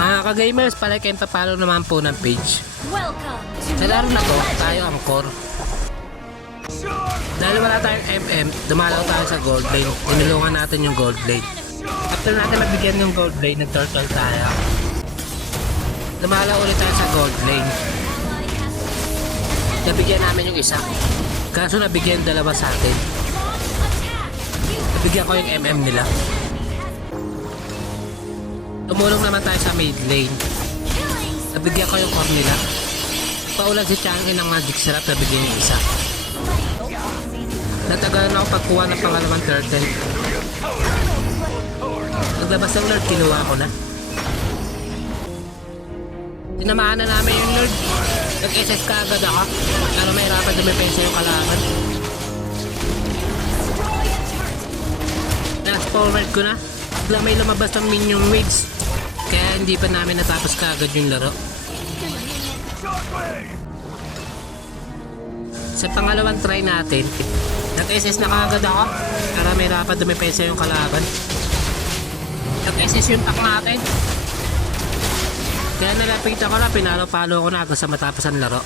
Mga ka-gamers, palike and papalo naman po ng page. Sa laro na to, tayo ang core. Dahil wala tayong MM, dumalaw tayo sa gold lane. Tinulungan natin yung gold lane. After natin mabigyan yung gold lane, nag-turtle tayo. Dumalaw ulit tayo sa gold lane. Nabigyan namin yung isa. Kaso nabigyan dalawa sa atin. Nabigyan ko yung MM nila. Tumulong naman tayo sa mid lane. Nabigyan ko yung core nila. Paulan si Chang'e ng magic syrup, nabigyan yung isa. Natagalan ako pagkuha ng pangalawang turtle. Naglabas ng lord, kinuha ko na. Tinamaan na namin yung lord. Nag-SS ka agad ako. Pero may rapat dumipensa yung kalaban. Fast forward ko na. Bigla may lumabas ng minion waves. Kaya hindi pa namin natapos kaagad yung laro. Sa pangalawang try natin, nag-SS na kaagad ako. Pero may rapat dumipensa yung kalaban. Nag-SS yung tak natin. Kaya nalapitan ko na, pinalo-palo ko na hanggang sa matapos ang laro.